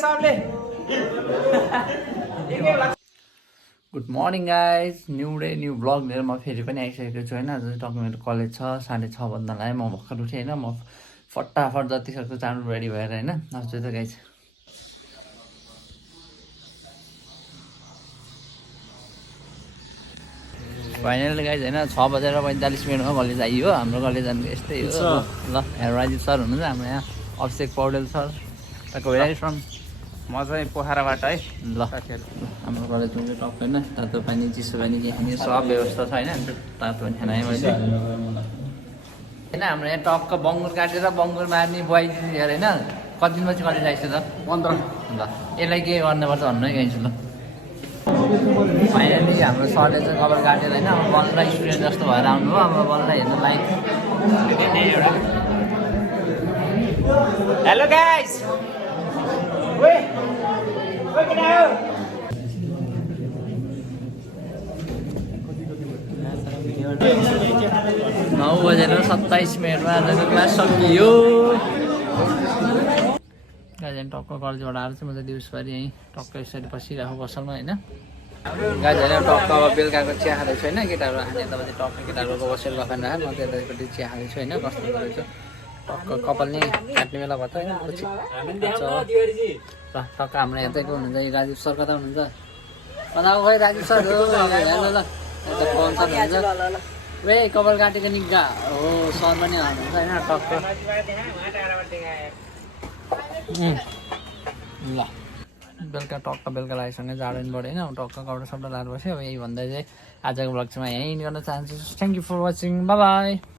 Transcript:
सबले good morning guys, new day new blog लिएर म फेरि पनि आइसकेको छु होइन। आज टक्क मेरो कलेज छ, 6:30 भन्दा लाग्यो। म भर्खर उठेँ होइन। म फटाफट जति सक्छु चाँडो रेडी भएर होइन। आउँछु त गाइज। फाइनली गाइज होइन, 6:45 कलेज आइयो। हाम्रो कलेज जानु यस्तै हो। ल यहाँ राजीव सर हुनुहुन्छ, हाम्रो यहाँ Abhishek Paudel sir. Where from? म चाहिँ पोखराबाट है। ल हाम्रो कलेजमा चाहिँ टक्क होइन, तातो पानी चिसो पानी के खाने सब व्यवस्था छ होइन। तातो पानी खाना मैले होइन। हाम्रो यहाँ टक्क बङ्गुर काटेर बङ्गुर मार्ने बोइ दिदीहरू होइन। कति दिनपछि कलेज आइस त? 15। ल यसलाई के गर्नुपर्छ भन्नु है गाइस। ल फाइनली हाम्रो सरले चाहिँ कपाल काटेर होइन, अब बल्ल स्टुडेन्ट जस्तो भएर आउनु हो। अब बल्ल हेर्नु लाइक। Hello guys. 9:27 आजको क्लास सकियो। गाइज टक्क कलेजबाट आएर चाहिँ म चाहिँ दिउँसभरि यहीँ टक्क यसरी बसिरहेको पसलमा होइन। गाइज होइन टक्क अब बेलुकाको चिया खाँदैछु होइन। केटाहरू खाने यतापट्टि टक्क केटाहरूको बसेर गफान राखेँ, म चाहिँ यतापट्टि चिया खाँदैछु होइन। कस्तो गरेको टक्क कपाल नै काट्ने बेला भयो त होइन। ल टक्क हाम्रो यतैको हुनुहुन्छ यो राजीव सर। कता हुनुहुन्छ? कता खै राजीव सर हो? ल यता पवन सर हुनुहुन्छ। वे कपाल काटेको निगा हो सर पनि हुनुहुन्छ होइन। टक्क ल बेलुका टक्क बेलुका लागेसँगै जाडो पनि बढ्यो होइन। टक्क कपडा सपडा लाएर बस्यो। अब यही भन्दा चाहिँ आजको ब्लग चाहिँ म यहीँ गर्न चाहन्छु। Thank you for watching, bye by.